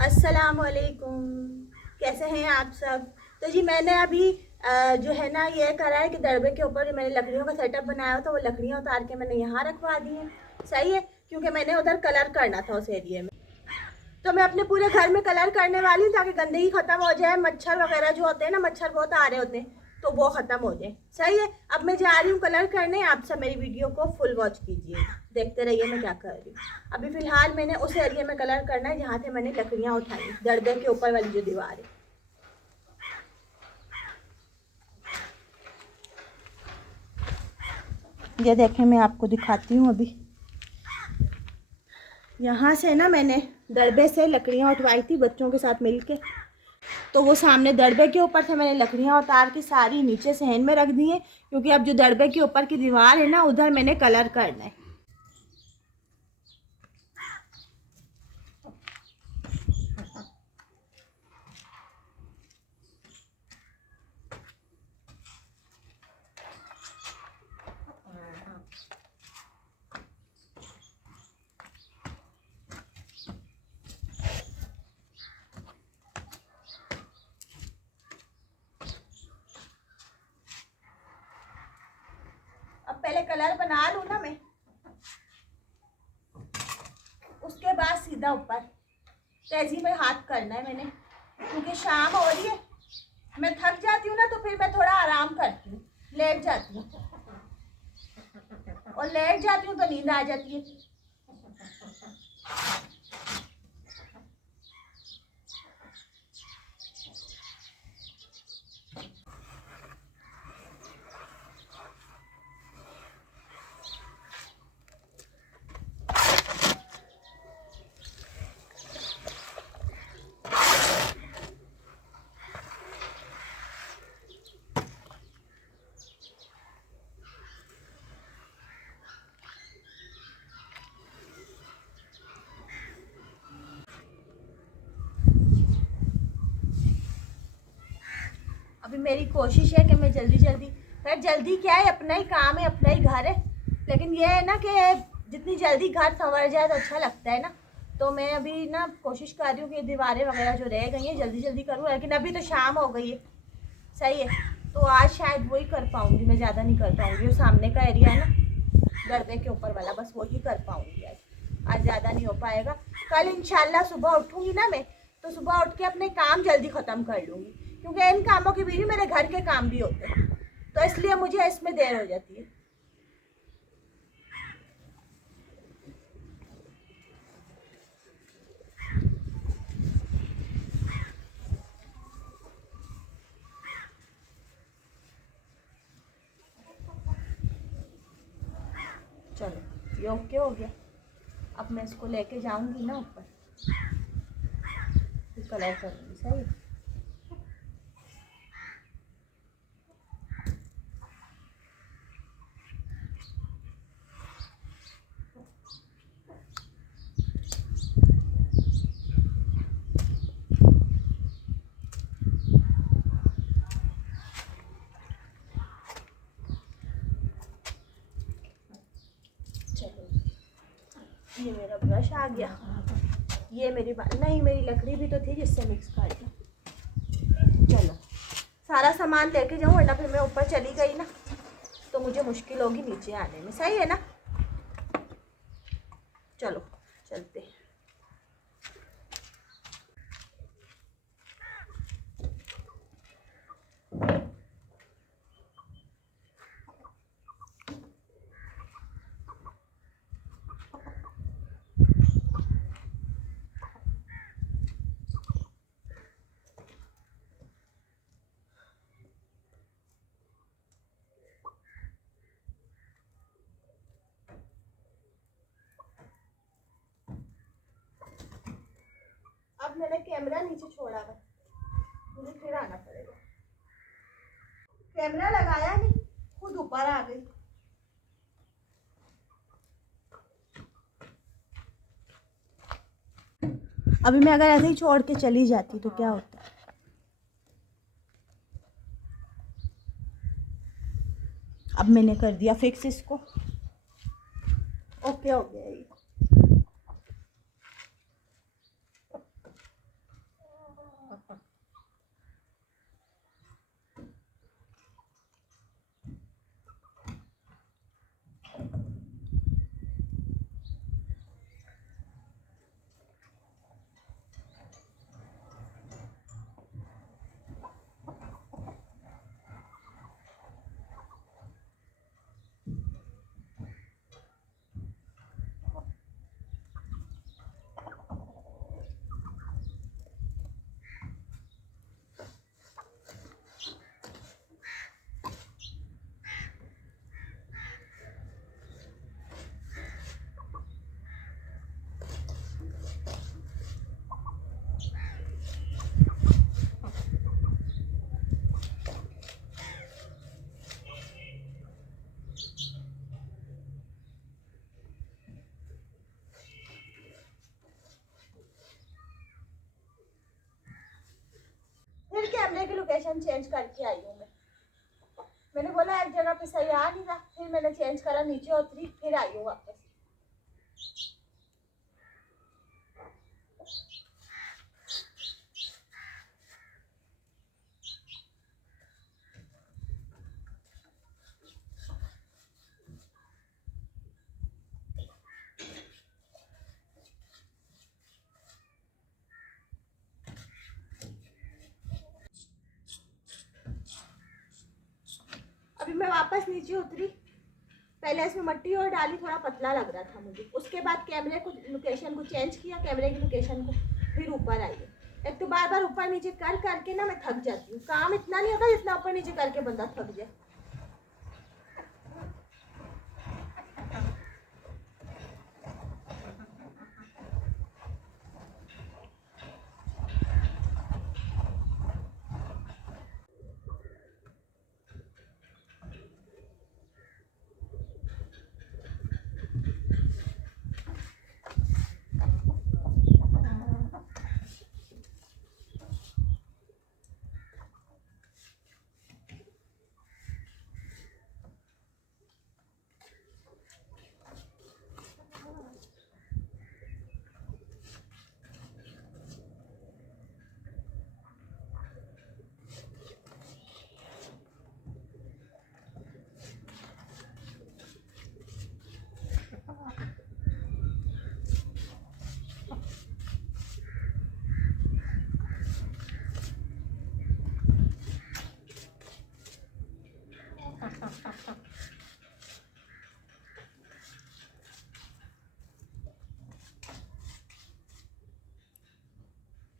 अस्सलामुअलैकुम। कैसे हैं आप सब। तो जी मैंने अभी जो है ना ये करा है कि दड़बे के ऊपर जो मैंने लकड़ियों का सेटअप बनाया था वो लकड़ियाँ उतार के मैंने यहाँ रखवा दी हैं। सही है, क्योंकि मैंने उधर कलर करना था उस एरिया में। तो मैं अपने पूरे घर में कलर करने वाली हूँ ताकि गंदगी खत्म हो जाए, मच्छर वगैरह जो होते हैं ना, मच्छर बहुत आ रहे होते हैं, तो वो खत्म हो जाए। सही है, अब मैं जा रही हूँ कलर करने। आप सब मेरी वीडियो को फुल वॉच कीजिए, देखते रहिए मैं क्या कर रही हूँ। अभी फिलहाल मैंने उस एरिया में कलर करना है जहाँ से मैंने लकड़ियाँ उठाई, दड़बे के ऊपर वाली जो दीवार है। ये देखें, मैं आपको दिखाती हूँ। अभी यहाँ से ना मैंने दड़बे से लकड़ियाँ उठवाई थी बच्चों के साथ मिलके। तो वो सामने दड़बे के ऊपर से मैंने लकड़ियाँ उतार के सारी नीचे सहन में रख दी हैं, क्योंकि अब जो दड़बे के ऊपर की दीवार है ना, उधर मैंने कलर करना है। अब पहले कलर बना लूँ ना मैं, उसके बाद सीधा ऊपर तेजी में हाथ करना है मैंने, क्योंकि शाम हो रही है। मैं थक जाती हूँ ना, तो फिर मैं थोड़ा आराम करती हूँ, लेट जाती हूँ, और लेट जाती हूँ तो नींद आ जाती है। अभी मेरी कोशिश है कि मैं जल्दी जल्दी, खैर जल्दी क्या है, अपना ही काम है, अपना ही घर है, लेकिन ये है ना कि जितनी जल्दी घर संवर जाए तो अच्छा लगता है ना। तो मैं अभी ना कोशिश कर रही हूँ कि दीवारें वगैरह जो रह गई हैं जल्दी जल्दी करूँ, लेकिन अभी तो शाम हो गई है। सही है, तो आज शायद वही कर पाऊँगी, मैं ज़्यादा नहीं कर पाऊँगी। वो सामने का एरिया है ना दरबे के ऊपर वाला, बस वही कर पाऊँगी आज ज़्यादा नहीं हो पाएगा। कल इंशाल्लाह सुबह उठूँगी ना मैं, तो सुबह उठ के अपने काम जल्दी ख़त्म कर लूँगी, क्योंकि इन कामों के बीच में मेरे घर के काम भी होते हैं, तो इसलिए मुझे इसमें देर हो जाती है। चलो ये ओके हो गया। अब मैं इसको लेके जाऊंगी ना ऊपर, फिर कलर करूँगी। सही है। चलो ये मेरा ब्रश आ गया, ये मेरी नहीं, मेरी लकड़ी भी तो थी जिससे मिक्स कर दिया। चलो सारा सामान लेके जाऊँ, वरना फिर मैं ऊपर चली गई ना तो मुझे मुश्किल होगी नीचे आने में। सही है ना, चलो चलते। अब मैंने कैमरा नीचे छोड़ा था, मुझे फिर आना पड़ेगा। कैमरा लगाया नहीं, खुद ऊपर आ गई। अभी मैं अगर ऐसे ही छोड़ के चली जाती तो क्या होता। अब मैंने कर दिया फिक्स इसको, ओके हो गया ये। लोकेशन चेंज करके आई हूँ मैं। मैंने बोला एक जगह पे सही आ नहीं रहा, फिर मैंने चेंज करा, नीचे उतरी, फिर आई हूँ वापस। अभी मैं वापस नीचे उतरी, पहले इसमें मट्टी और डाली, थोड़ा पतला लग रहा था मुझे। उसके बाद कैमरे को लोकेशन को चेंज किया, कैमरे की लोकेशन को, फिर ऊपर आई है। एक तो बार बार ऊपर नीचे कर करके ना मैं थक जाती हूँ। काम इतना नहीं होता जितना ऊपर नीचे करके बंदा थक जाए।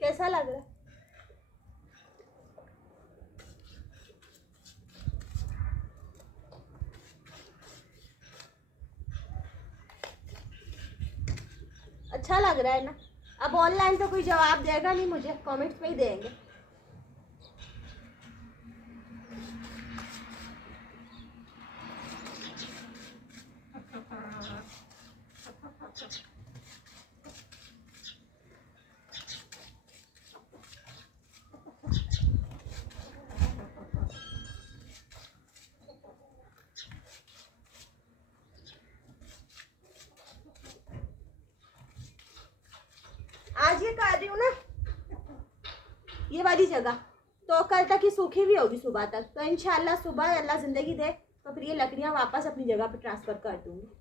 कैसा लग रहा है? अच्छा लग रहा है ना? अब ऑनलाइन तो कोई जवाब देगा नहीं मुझे, कमेंट्स में ही देंगे। आज ये कर रही हूँ ना ये वाली जगह, तो कल तक ये सूखी भी होगी सुबह तक। तो इंशाल्लाह सुबह अल्लाह ज़िंदगी दे तो फिर ये लकड़ियाँ वापस अपनी जगह पर ट्रांसफ़र कर दूँगी।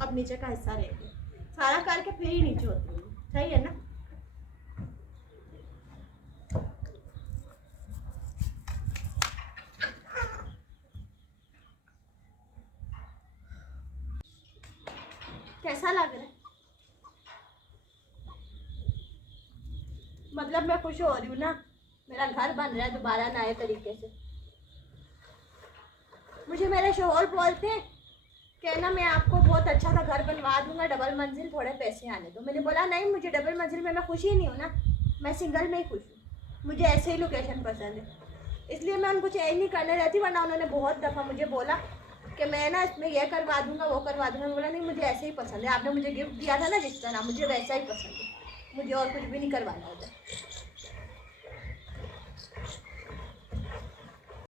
अब नीचे का हिस्सा रह गया, सारा करके फिर ही नीचे होती हूँ, सही है ना। कैसा लग रहा है? मतलब मैं खुश हो रही हूँ ना, मेरा घर बन रहा है दोबारा नए तरीके से। मुझे मेरे शोहर बोलते हैं कि ना मैं आपको बहुत अच्छा सा घर बनवा दूंगा, डबल मंजिल, थोड़े पैसे आने दो। मैंने बोला नहीं, मुझे डबल मंजिल में मैं खुश ही नहीं हूँ ना, मैं सिंगल में ही खुश हूँ, मुझे ऐसे ही लोकेशन पसंद है, इसलिए मैं उनको चेंज नहीं करने रहती। वरना उन्होंने बहुत दफ़ा मुझे बोला कि मैं ना इसमें यह करवा दूंगा वो करवा दूंगा। मैं बोला नहीं, मुझे ऐसे ही पसंद है, आपने मुझे गिफ्ट दिया था ना जिस तरह, मुझे वैसा ही पसंद है, मुझे और कुछ भी नहीं करवाना होता।